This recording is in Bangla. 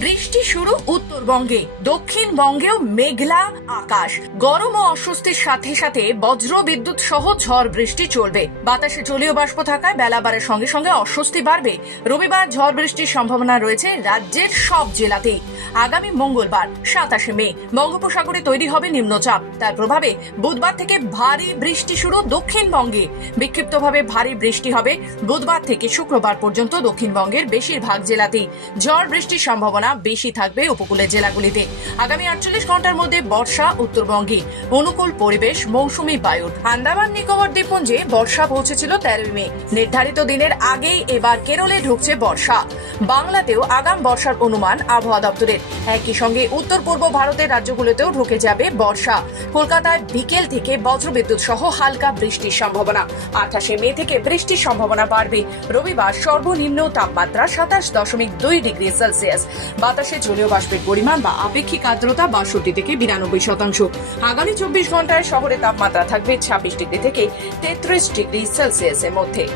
বৃষ্টি শুরু উত্তরবঙ্গে। দক্ষিণবঙ্গেও মেঘলা আকাশ। গরম ও অস্বস্তির সাথে সাথে বজ্র বিদ্যুৎ সহ ঝড় বৃষ্টি চলবে। বাতাসে জলীয় বাষ্প থাকায় বেলাবারের সঙ্গে সঙ্গে অস্বস্তি বাড়বে। রবিবার ঝড় বৃষ্টির সম্ভাবনা রয়েছে রাজ্যের সব জেলাতেই। আগামী মঙ্গলবার, সাতাশে মে। বঙ্গোপসাগরে তৈরি হবে নিম্নচাপ। তার প্রভাবে বুধবার থেকে ভারী বৃষ্টি শুরু দক্ষিণবঙ্গে। বিক্ষিপ্তভাবে ভারী বৃষ্টি হবে বুধবার থেকে শুক্রবার পর্যন্ত দক্ষিণবঙ্গের বেশিরভাগ জেলাতেই। ঝড় বৃষ্টির সম্ভাবনা বেশি থাকবে উপকূলের জেলাগুলিতে। আগামী আটচল্লিশ ঘণ্টার মধ্যে বর্ষা উত্তরবঙ্গে। অনুকূল পরিবেশ, মৌসুমী বায়ুর আন্দামান নিকোবর দ্বীপপুঞ্জে বর্ষা পৌঁছেছিল তেরোই মে। নির্ধারিত দিনের আগেই এবার কেরলে ঢুকছে বর্ষা। বাংলাতেও আগাম বর্ষার অনুমান আবহাওয়া দপ্তরের। একই সঙ্গে উত্তর পূর্ব ভারতের রাজ্যগুলোতেও ঢুকে যাবে বর্ষা। কলকাতায় বিকেল থেকে বজ্রবিদ্যুৎ সহ হালকা বৃষ্টির সম্ভাবনা। আঠাশে মে থেকে বৃষ্টির সম্ভাবনা বাড়বে। রবিবার সর্বনিম্ন তাপমাত্রা সাতাশ দশমিক দুই ডিগ্রি সেলসিয়াস। বাতাসে জলীয় বাষ্পের পরিমাণ বা আপেক্ষিক আর্দ্রতা বাষট্টি থেকে বিরানব্বই শতাংশ। আগামী চব্বিশ ঘন্টায় শহরে তাপমাত্রা থাকবে ছাব্বিশ ডিগ্রি থেকে তেত্রিশ ডিগ্রি সেলসিয়াসের মধ্যে।